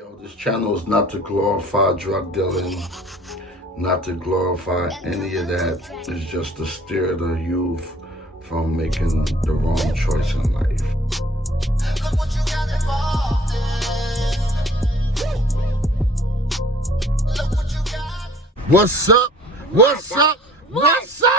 Yo, this channel is not to glorify drug dealing, not to glorify any of that. It's just to steer the youth from making the wrong choice in life. What's up? What's up? What's up?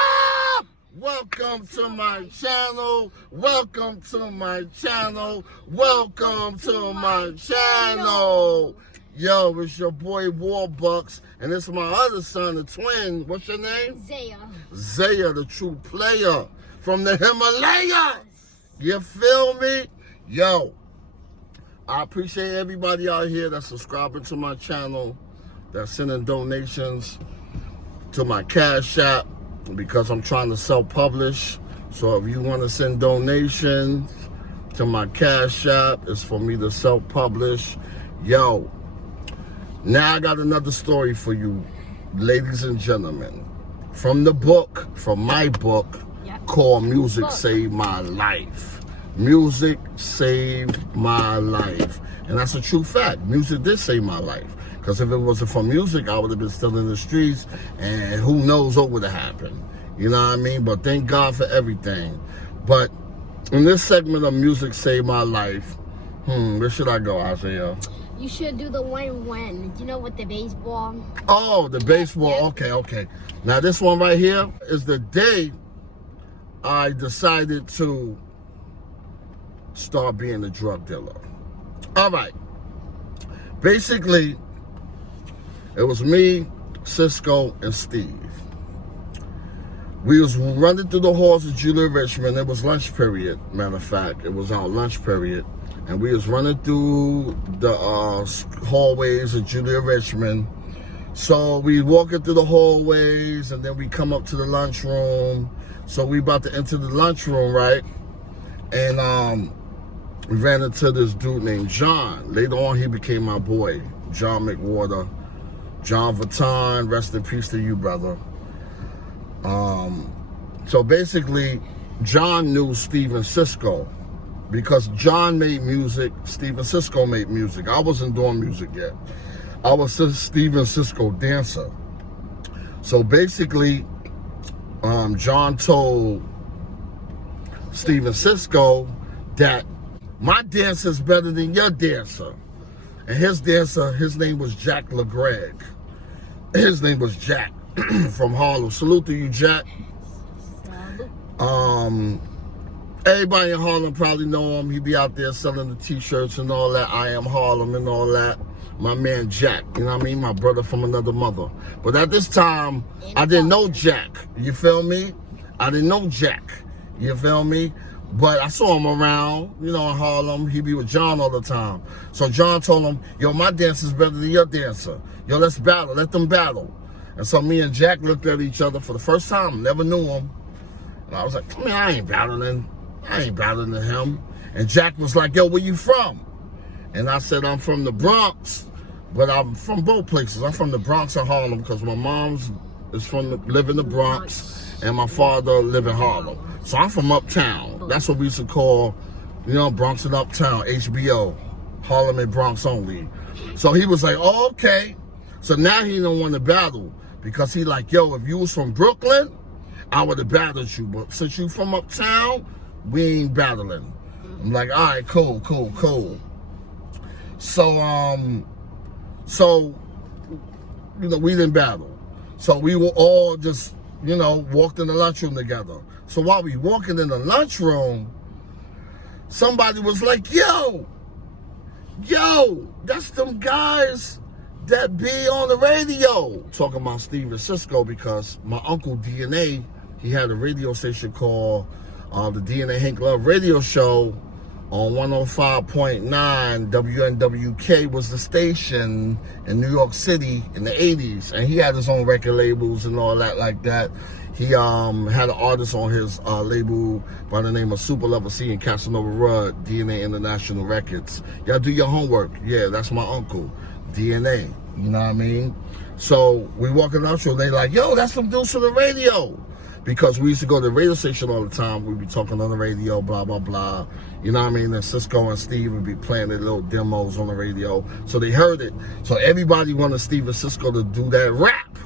Welcome to my channel. Welcome to my channel. Welcome to my channel. Yo, it's your boy Warbucks, and it's my other son, the twin. What's your name? Zaya. Zaya, the true player from the Himalayas. You feel me? Yo, I appreciate everybody out here that's subscribing to my channel, that's sending donations to my Cash App, because I'm trying to self-publish. So if you want to send donations to my Cash App, it's for me to self-publish. Yo, now I got another story for you, ladies and gentlemen. From the book, from my book, called Music Saved My Life. Music saved my life. And that's a true fact. Music did save my life. Because if it wasn't for music, I would have been still in the streets, and who knows what would have happened. You know what I mean? But thank God for everything. But in this segment of Music Saved My Life, where should I go, Isaiah? You should do the one when, you know, with the baseball. Oh, the baseball. Yeah. Okay. Now this one right here is the day I decided to start being a drug dealer. All right. Basically, it was me, Cisco, and Steve. We was running through the halls of Julia Richmond. It was lunch period, matter of fact. It was our lunch period. And we was running through the hallways of Julia Richmond. So we walking through the hallways, and then we come up to the lunchroom. So we about to enter the lunchroom, right? And we ran into this dude named John. Later on, he became my boy, John McWhorter. John Vuitton, rest in peace to you, brother. So basically, John knew Steven Cisco, because John made music, Steven Cisco made music. I wasn't doing music yet. I was a Steven Cisco dancer. So basically, John told Steven Cisco that my dancer is better than your dancer. And his dancer, his name was Jack LeGreg. His name was Jack from Harlem. Salute to you, Jack. Everybody in Harlem probably know him. He be out there selling the t-shirts and all that. I am Harlem and all that. My man Jack, you know what I mean? My brother from another mother. But at this time, I didn't know Jack. You feel me? I didn't know Jack. You feel me? But I saw him around, you know, in Harlem. He be with John all the time. So John told him, yo, my dancer's better than your dancer. Yo, let's battle. Let them battle. And so me and Jack looked at each other for the first time. Never knew him. And I was like, man, I ain't battling him. And Jack was like, yo, where you from? And I said, I'm from the Bronx. But I'm from both places. I'm from the Bronx and Harlem, because my mom's live in the Bronx, and my father live in Harlem. So I'm from uptown. That's what we used to call, you know, Bronx and Uptown, HBO, Harlem and Bronx only. So he was like, oh, okay. So now he don't want to battle, because he like, yo, if you was from Brooklyn, I would have battled you. But since you from uptown, we ain't battling. I'm like, all right, cool. So, you know, we didn't battle. So we were all just, you know, walked in the lunchroom together. So while we walking in the lunchroom, somebody was like, yo, that's them guys that be on the radio. Talking about Steven Cisco, because my uncle DNA, he had a radio station called the DNA Hank Love Radio Show on 105.9. WNWK was the station in New York City in the 80s. And he had his own record labels and all that like that. He had an artist on his label by the name of Super Level C and Casanova Rudd, DNA International Records. Y'all do your homework. Yeah, that's my uncle, DNA. You know what I mean? So we walk in the show, they like, yo, that's some dudes from the radio. because we used to go to the radio station all the time. We'd be talking on the radio, blah, blah, blah. You know what I mean? And Cisco and Steve would be playing their little demos on the radio. So they heard it. So everybody wanted Steve and Cisco to do that rap.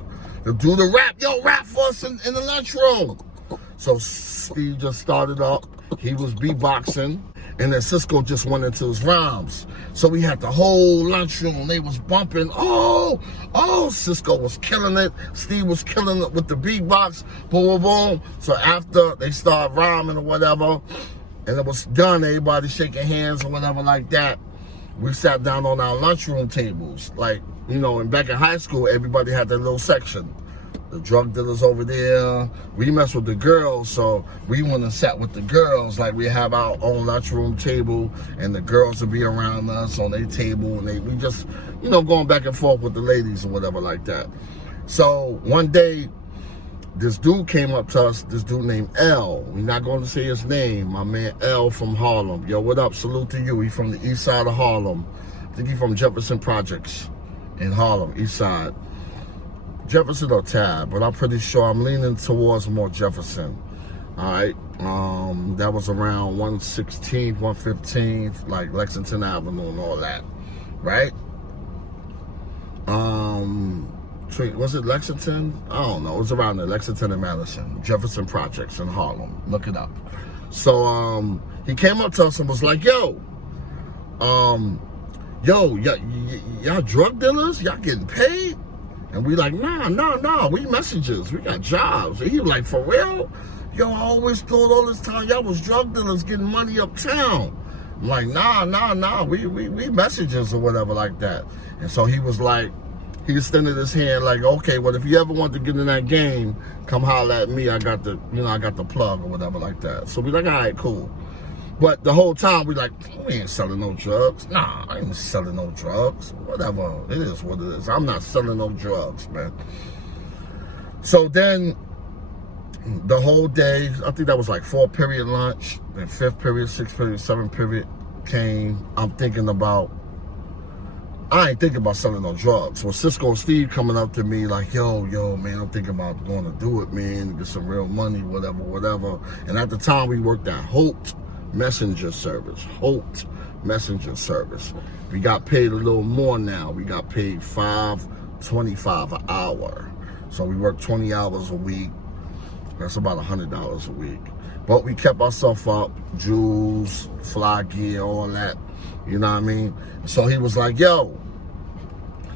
To do the rap. Yo, rap for us in the lunchroom. So Steve just started up. He was beatboxing. And then Cisco just went into his rhymes. So we had the whole lunchroom. They was bumping. Oh, Cisco was killing it. Steve was killing it with the beatbox. Boom, boom, boom. So after they started rhyming or whatever, and it was done, everybody shaking hands or whatever like that, we sat down on our lunchroom tables. Like, you know, and back in high school, everybody had their little section. The drug dealers over there. We mess with the girls, so we went and sat with the girls. Like, we have our own lunchroom table, and the girls would be around us on their table, and we just, you know, going back and forth with the ladies or whatever like that. So one day, this dude came up to us, this dude named L. We're not going to say his name. My man L from Harlem. Yo, what up? Salute to you. He from the east side of Harlem. I think he from Jefferson Projects in Harlem, east side. Jefferson or Tab, but I'm pretty sure I'm leaning towards more Jefferson. All right. That was around 116th, 115th, like Lexington Avenue and all that. Right? Was it Lexington? I don't know. It was around there, Lexington and Madison. Jefferson Projects in Harlem. Look it up. So he came up to us and was like, yo, y'all drug dealers? Y'all getting paid? And we like, nah, we messengers. We got jobs. And he was like, for real? Yo, I always thought all this time y'all was drug dealers getting money uptown. I'm like, nah, we messengers or whatever like that. And so he was like, he extended his hand like, okay, well, if you ever want to get in that game, come holler at me. I got the plug or whatever like that. So we like, all right, cool. But the whole time, we like, we ain't selling no drugs. Nah, I ain't selling no drugs. Whatever, it is what it is. I'm not selling no drugs, man. So then, the whole day, I think that was like 4-period lunch, then 5th period, 6th period, 7th period came. I ain't thinking about selling no drugs. Well, Cisco and Steve coming up to me like, yo, man, I'm thinking about going to do it, man, get some real money, whatever. And at the time, we worked at Holt Messenger Service. We got paid a little more now. We got paid $5.25 an hour. So we worked 20 hours a week. That's about $100 a week. But we kept ourselves up, jewels, fly gear, all that. You know what I mean? So he was like, yo,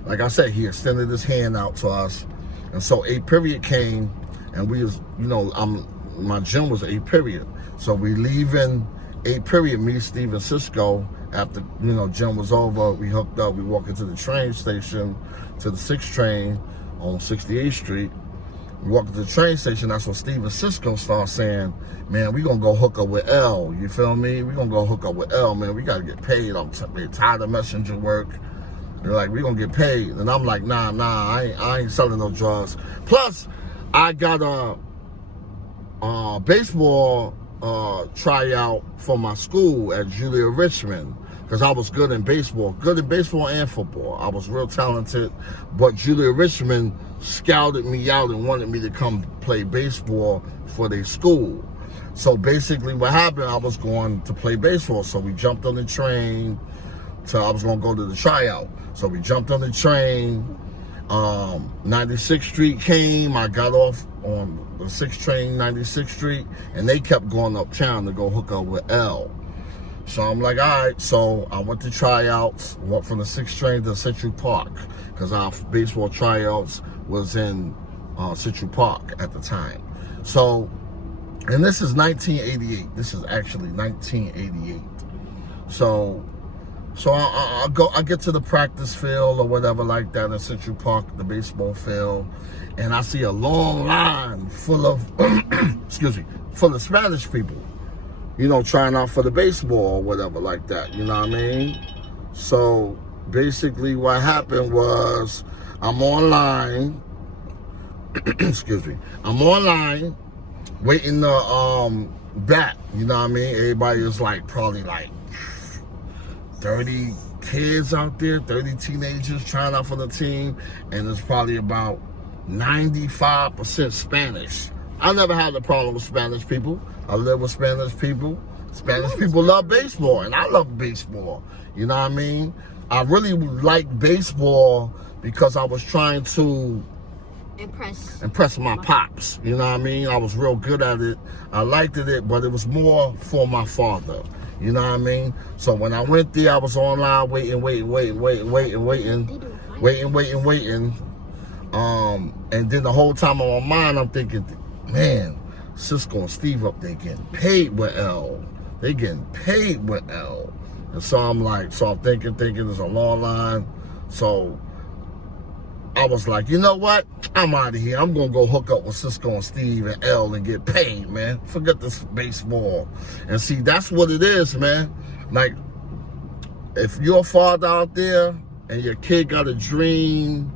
like I said, he extended his hand out to us. And so 8th period came, and we was, you know, my gym was 8th period. So we leaving 8th period, me, Steve, and Cisco, after, you know, gym was over, we hooked up, we walked into the train station, to the 6th train on 68th Street. We walked to the train station, that's when Steve and Cisco start saying, man, we gonna go hook up with L, you feel me? We gonna go hook up with L, man, we gotta get paid. I'm tired of messenger work. They're like, we gonna get paid. And I'm like, nah, I ain't selling no drugs. Plus, I got a baseball tryout for my school at Julia Richmond, because I was good in baseball and football. I was real talented, but Julia Richmond scouted me out and wanted me to come play baseball for their school. So basically what happened, I was going to play baseball. So we jumped on the train. So I was going to go to the tryout. So we jumped on the train. 96th Street came. I got off on the 6th train, 96th Street, and they kept going uptown to go hook up with L. So I'm like, all right. So I went to tryouts, went from the 6th train to Central Park, because our baseball tryouts was in Central Park at the time. So, and this is 1988. This is actually 1988. So I get to the practice field or whatever like that in Central Park, the baseball field, and I see a long line full of, full of Spanish people, you know, trying out for the baseball or whatever like that, you know what I mean? So basically what happened was I'm online, I'm online waiting to bat, you know what I mean? Everybody is like probably like 30 kids out there, 30 teenagers trying out for the team, and there's probably about 95% Spanish I never had a problem with Spanish people. I live with Spanish people. Spanish people love baseball, and I love baseball. You know what I mean? I really liked baseball because I was trying to impress my pops. You know what I mean? I was real good at it. I liked it, but it was more for my father. You know what I mean? So when I went there, I was online waiting. And then the whole time on my mind, I'm thinking, man, Cisco and Steve up there getting paid with L. They getting paid with L. And so I'm thinking there's a long line. So I was like, you know what? I'm out of here. I'm going to go hook up with Cisco and Steve and L and get paid, man. Forget this baseball. And see, that's what it is, man. Like, if you're a father out there and your kid got a dream,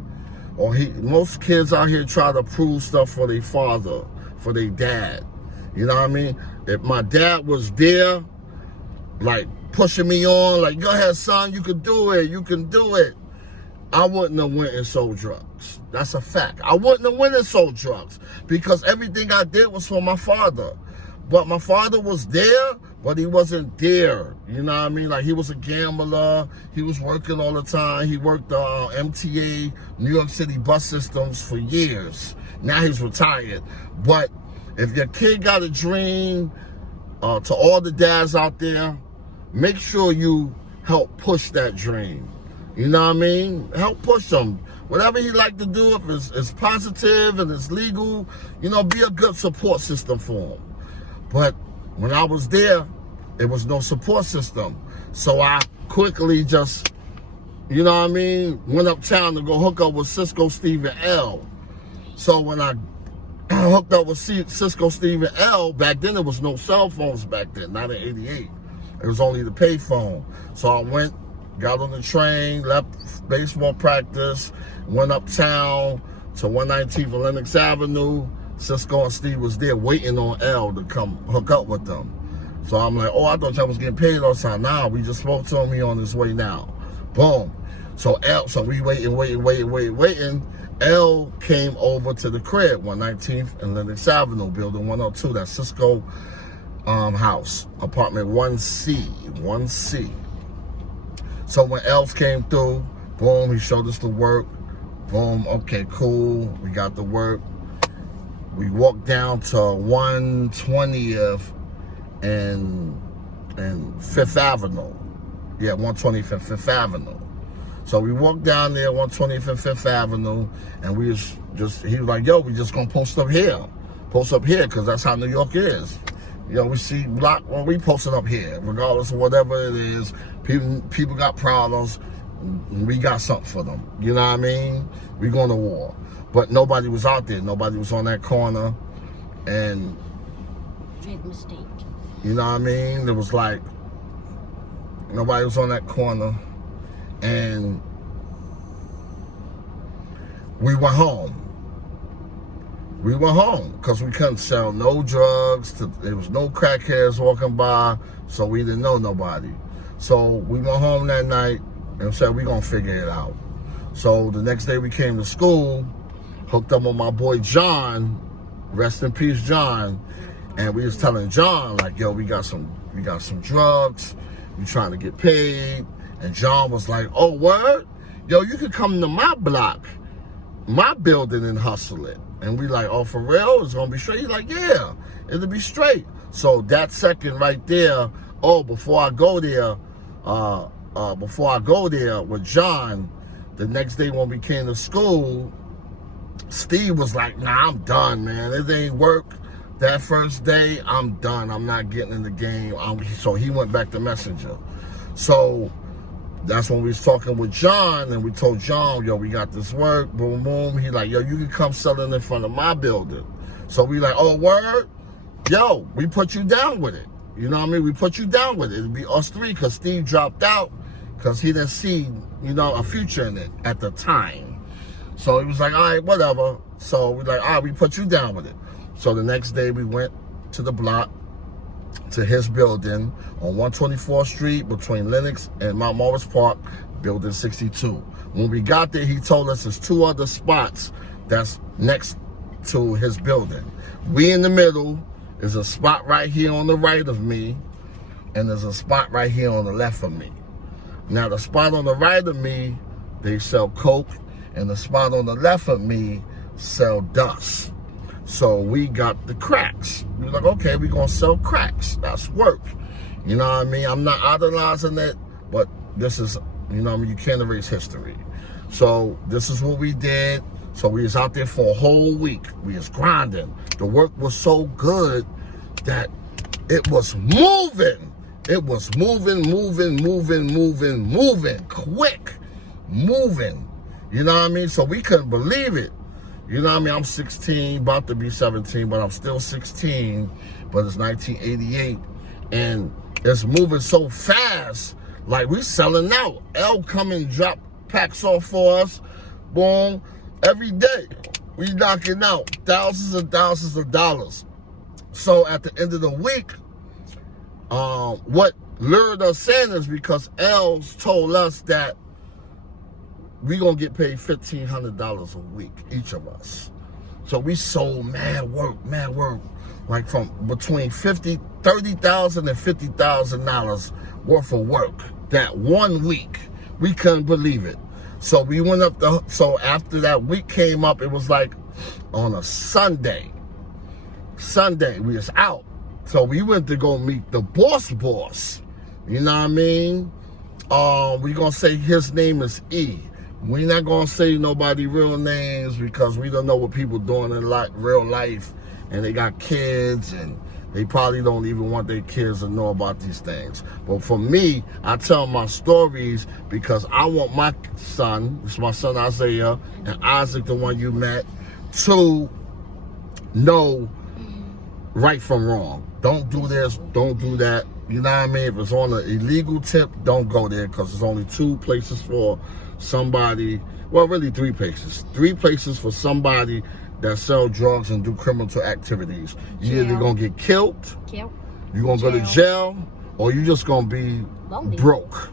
most kids out here try to prove stuff for their father, for their dad. You know what I mean? If my dad was there, like, pushing me on, like, go ahead, son, you can do it, I wouldn't have went and sold drugs. That's a fact. I wouldn't have went and sold drugs because everything I did was for my father. But my father was there, but he wasn't there. You know what I mean? Like, he was a gambler. He was working all the time. He worked MTA, New York City bus systems for years. Now he's retired. But if your kid got a dream, to all the dads out there, make sure you help push that dream. You know what I mean? Help push him. Whatever he like to do, if it's positive and it's legal, you know, be a good support system for him. But when I was there, there was no support system. So I quickly just, you know what I mean, went uptown to go hook up with Cisco, Steve, and L. So when I hooked up with Cisco, Steve, and L, back then there was no cell phones back then, not in '88. It was only the pay phone. So I went, got on the train, left baseball practice, went uptown to 119th and Lenox Avenue. Cisco and Steve was there waiting on L to come hook up with them. So I'm like, oh, I thought y'all was getting paid all the time. Nah, we just spoke to him. He on his way now. Boom. So we waiting. L came over to the crib, 119th and Lenox Avenue, building 102. That's Cisco house, apartment 1C. So when Elf came through, boom, he showed us the work. Boom, okay, cool. We got the work. We walked down to 120th and 5th Avenue. Yeah, 120th and 5th Avenue. So we walked down there, 120th and 5th Avenue, and he was like, yo, we just gonna post up here, because that's how New York is. You know, we see we posted up here, regardless of whatever it is. People got problems. We got something for them. You know what I mean? We going to war. But nobody was out there. Nobody was on that corner. And big mistake. You know what I mean? There was like, nobody was on that corner. And we went home. We went home because we couldn't sell no drugs. There was no crackheads walking by, so we didn't know nobody. So we went home that night and said, we're going to figure it out. So the next day we came to school, hooked up with my boy John, rest in peace John, and we was telling John, like, yo, we got some drugs, we trying to get paid. And John was like, oh, word? Yo, you could come to my block, my building, and hustle it. And we like, oh, for real? It's going to be straight? He's like, yeah, it'll be straight. So that second right there, before I go there with John, the next day when we came to school, Steve was like, nah, I'm done, man. It ain't work. That first day, I'm done. I'm not getting in the game. So he went back to Messenger. So that's when we was talking with John, and we told John, yo, we got this work, boom, boom. He like, yo, you can come sell it in front of my building. So we like, oh, word? Yo, we put you down with it. You know what I mean? We put you down with it. It'd be us three, because Steve dropped out because he didn't see, a future in it at the time. So he was like, all right, whatever. So we like, all right, we put you down with it. So the next day we went to the block, to his building on 124th Street between Lenox and Mount Morris Park, building 62. When we got there, he told us there's two other spots that's next to his building. We in the middle. There's a spot right here on the right of me, and there's a spot right here on the left of me. Now, the spot on the right of me, they sell coke, and the spot on the left of me sell dust. So we got the cracks. We're like, okay, we're going to sell cracks. That's work. You know what I mean? I'm not idolizing it, but this is, you know what I mean? You can't erase history. So this is what we did. So we was out there for a whole week. We was grinding. The work was so good that it was moving. It was moving, quick, moving. You know what I mean? So we couldn't believe it. You know what I mean? I'm 16, about to be 17, but I'm still 16. But it's 1988, and it's moving so fast. Like, we selling out. L come and drop packs off for us. Boom. Every day, we knocking out thousands and thousands of dollars. So at the end of the week, what lured us in is because L's told us that we gonna get paid $1,500 a week, each of us. So we sold mad work, like from between $30,000 and $50,000 worth of work that 1 week. We couldn't believe it. So we went up so after that week came up, it was like on a Sunday. We was out. So we went to go meet the boss. You know what I mean? We gonna say his name is E. We're not gonna say nobody real names because we don't know what people doing in real life, and they got kids, and they probably don't even want their kids to know about these things. But for me, I tell my stories because I want my son, it's my son Isaiah, and Isaac, the one you met, to know right from wrong. Don't do this, don't do that. You know what I mean? If it's on an illegal tip, don't go there, because there's only 2 places for somebody, well, really 3 places. 3 places for somebody that sell drugs and do criminal activities. You either gonna get killed, you're gonna go to jail, or you just gonna be broke.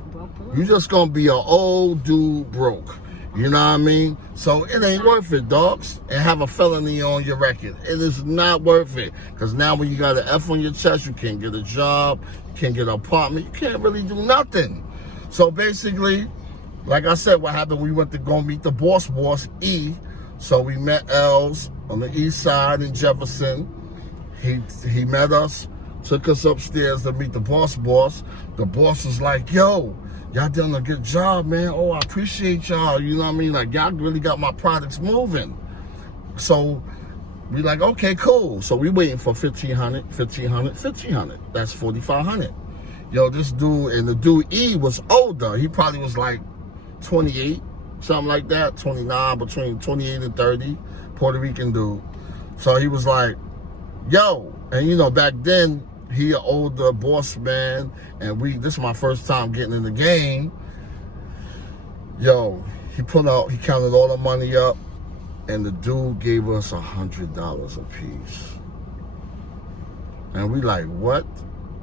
You just gonna be an old dude broke. You know what I mean? So it ain't worth it, dogs, and have a felony on your record. It is not worth it. Because now when you got an F on your chest, you can't get a job, you can't get an apartment, you can't really do nothing. So basically, like I said, what happened, we went to go meet the boss, E. So we met L's on the east side in Jefferson. He met us, took us upstairs to meet the boss. The boss was like, yo, y'all done a good job, man. Oh, I appreciate y'all. You know what I mean? Like, y'all really got my products moving. So we like, okay, cool. So we waiting for $1,500. That's $4,500. Yo, this dude, and the dude E was older. He probably was like 28, something like that, 29, between 28 and 30, Puerto Rican dude. So he was like, yo, and you know, back then, he an older boss man, and this is my first time getting in the game. Yo, he counted all the money up, and the dude gave us $100 a piece. And we like, what?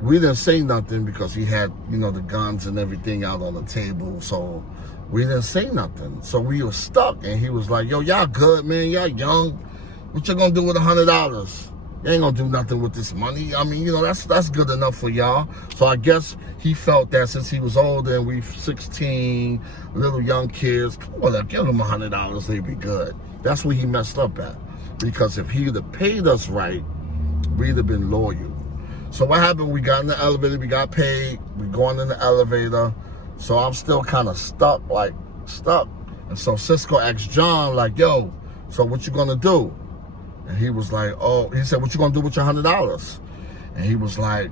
We didn't say nothing because he had, you know, the guns and everything out on the table, so we didn't say nothing. So we were stuck, and he was like, yo, y'all good, man, y'all young. What you gonna do with $100? You ain't gonna do nothing with this money. I mean, you know, that's good enough for y'all. So I guess he felt that since he was older and we 16, little young kids, well, give them $100, they'd be good. That's where he messed up at. Because if he'd have paid us right, we'd have been loyal. So what happened, we got in the elevator, we got paid, we going in the elevator. So I'm still kind of stuck. And so Cisco asked John, like, yo, so what you gonna do? And he was like, oh, he said, what you gonna do with your $100? And he was like,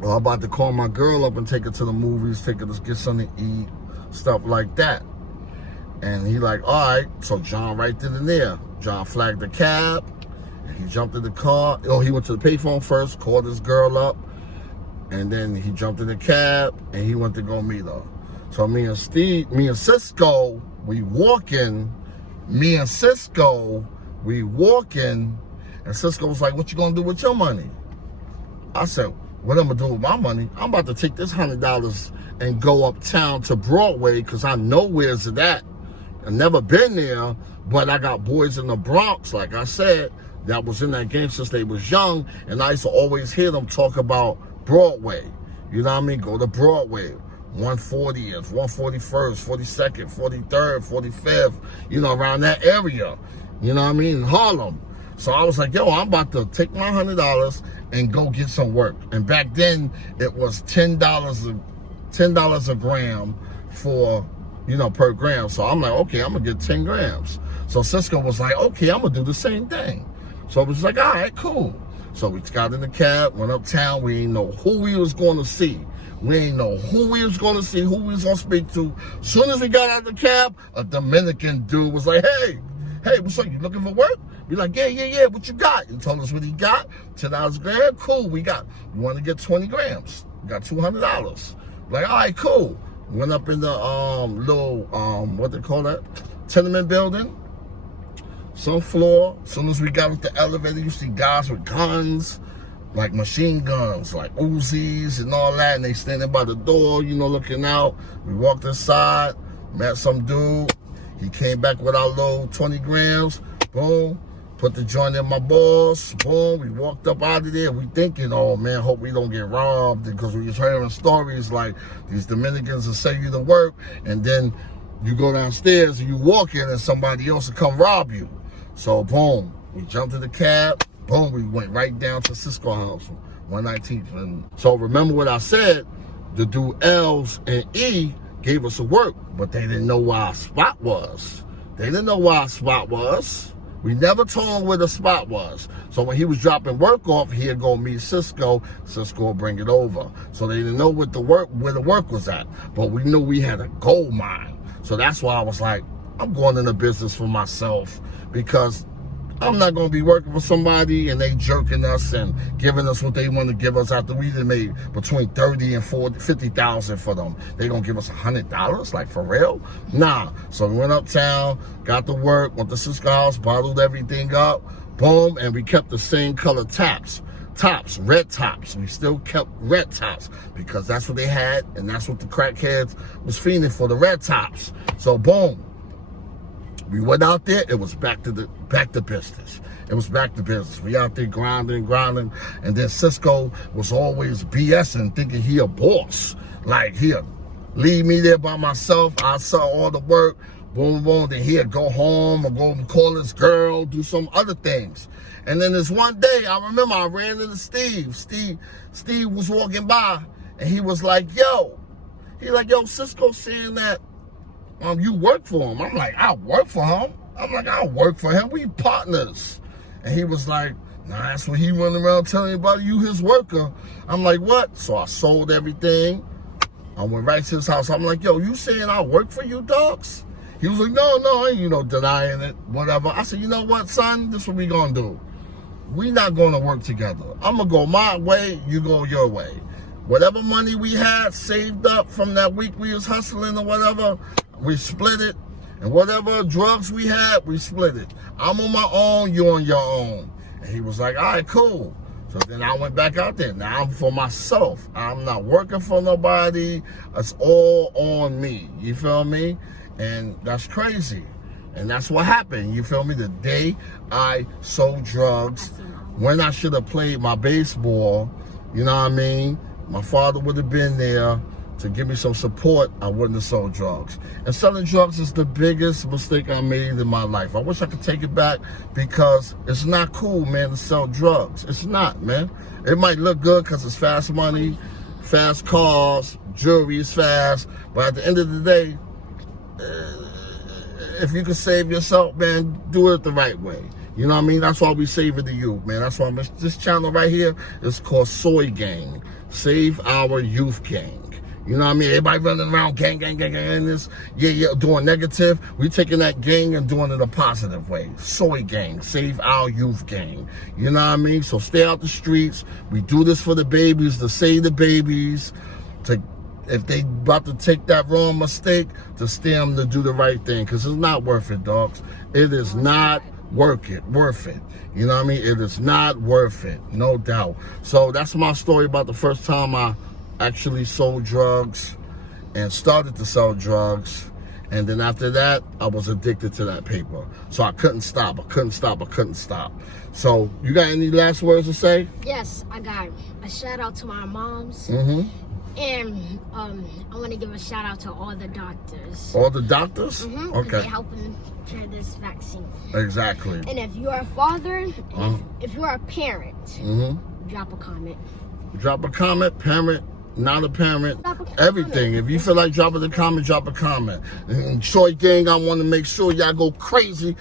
well, I'm about to call my girl up and take her to the movies, take her to get something to eat, stuff like that. And he like, all right. So John right then and there, John flagged the cab, and he jumped in the car. Oh, he went to the payphone first, called his girl up, and then he jumped in the cab, and he went to go meet her. So me and Cisco, we walking, and Cisco was like, what you gonna do with your money? I said, what I'm gonna do with my money? I'm about to take this $100 and go uptown to Broadway, because I know where's it at. I've never been there, but I got boys in the Bronx, like I said, that was in that game since they was young, and I used to always hear them talk about Broadway. You know what I mean? Go to Broadway, 140th, 141st, 42nd, 43rd, 45th, you know, around that area. You know what I mean? In Harlem. So I was like, yo, I'm about to take my $100 and go get some work. And back then, it was $10 a gram for, you know, per gram. So I'm like, okay, I'm gonna get 10 grams. So Cisco was like, okay, I'm gonna do the same thing. So I was like, all right, cool. So we got in the cab, went uptown. We didn't know who we was going to see. We didn't know who we was going to see, who we was going to speak to. Soon as we got out of the cab, a Dominican dude was like, hey, what's up? You looking for work? We like, yeah, what you got? He told us what he got. $10 a gram, cool. We want to get 20 grams. We got $200. Like, all right, cool. Went up in the little, what they call that? Tenement building. Some floor. As soon as we got with the elevator, you see guys with guns, like machine guns, like Uzis and all that, and they standing by the door, you know, looking out. We walked inside, met some dude. He came back with our little 20 grams. Boom. Put the joint in my balls. Boom. We walked up out of there. We thinking, oh man, hope we don't get robbed, because we was hearing stories like these Dominicans will say you to work, and then you go downstairs and you walk in and somebody else will come rob you. So boom, we jumped in the cab. Boom, we went right down to Cisco House, 119th. And so remember what I said, the dude L's and E gave us a work, but they didn't know where our spot was. They didn't know where our spot was. We never told him where the spot was. So when he was dropping work off, he'd go meet Cisco. Cisco would bring it over. So they didn't know where the work was at. But we knew we had a gold mine. So that's why I was like, I'm going into business for myself, because I'm not going to be working for somebody and they jerking us and giving us what they want to give us after we done made between 30 and 40, 50,000 for them. They going to give us $100? Like, for real? Nah. So we went uptown, got to work, went to Cisco House, bottled everything up, boom, and we kept the same color tops, red tops. We still kept red tops because that's what they had, and that's what the crackheads was fiending for, the red tops. So boom. We went out there, it was back to business. It was back to business. We out there grinding, and then Cisco was always BSing, thinking he a boss. Like, he'll leave me there by myself, I saw all the work, boom, then he'd go home or go and call his girl, do some other things. And then this one day, I remember I ran into Steve. Steve was walking by, and he was like, yo, Cisco saying that you work for him. I'm like, I work for him? I'm like, I work for him. We partners. And he was like, nah, that's what he running around telling everybody, you his worker. I'm like, what? So I sold everything. I went right to his house. I'm like, yo, you saying I work for you, dogs? He was like, no, I ain't, denying it, whatever. I said, you know what, son? This is what we gonna do. We not gonna work together. I'm gonna go my way, you go your way. Whatever money we had saved up from that week we was hustling or whatever, we split it. And whatever drugs we had, we split it. I'm on my own, you on your own. And he was like, all right, cool. So then I went back out there. Now I'm for myself. I'm not working for nobody. It's all on me. You feel me? And that's crazy. And that's what happened. You feel me? The day I sold drugs, when I should have played my baseball, you know what I mean? My father would have been there to give me some support. I wouldn't have sold drugs. And selling drugs is the biggest mistake I made in my life. I wish I could take it back, because it's not cool, man, to sell drugs. It's not, man. It might look good because it's fast money, fast cars, jewelry is fast, but at the end of the day, if you can save yourself, man, do it the right way. You know what I mean? That's why we save it to you, man. That's why this channel right here is called Soy Gang. Save Our Youth Gang. You know what I mean? Everybody running around gang, this, doing negative. We taking that gang and doing it a positive way. Soy Gang, Save Our Youth Gang. You know what I mean? So stay out the streets. We do this for the babies, to save the babies, to, if they about to take that wrong mistake, to steer them to do the right thing. Because it's not worth it, dogs. It is not worth it. You know what I mean? It is not worth it, no doubt. So that's my story about the first time I actually sold drugs and started to sell drugs. And then after that, I was addicted to that paper. So I couldn't stop. So you got any last words to say? Yes, I got a shout out to my moms. Mm-hmm. And I want to give a shout out to all the doctors. All the doctors? Mm-hmm, Okay. they're helping cure this vaccine. Exactly. And if you're a father, and if you're a parent, drop a comment. Drop a comment, parent, not a parent, Drop a comment. everything. If you feel like dropping a comment, drop a comment. And Troy Gang, I want to make sure y'all go crazy in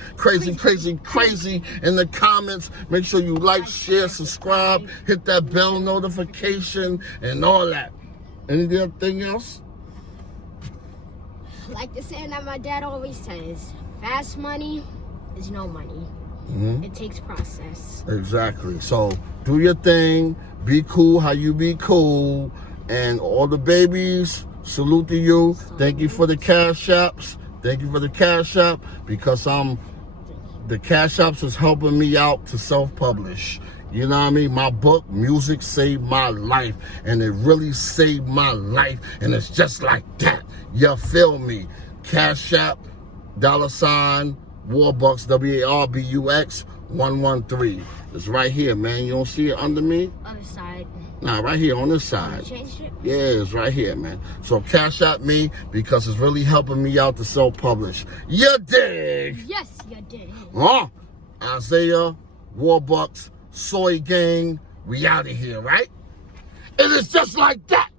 the comments. Make sure you like, share, subscribe, hit that bell notification, and all that. Anything else? Like the saying that my dad always says, fast money is no money. It takes process. Exactly. So do your thing. Be cool how you be cool. And all the babies, salute to you. Thank you for the cash apps. Thank you for the cash app, because the cash apps is helping me out to self-publish. You know what I mean? My book, Music Saved My Life. And it really saved my life. And it's just like that. You feel me? Cash App, $, Warbux, WARBUX 113. It's right here, man. You don't see it under me? Other side. Nah, right here on this side. Changed it? Yeah, it's right here, man. So cash out me, because it's really helping me out to self-publish. You dig? Yes, you did. Isaiah, Warbucks, Soy Gang, we out of here, right? And it's just like that.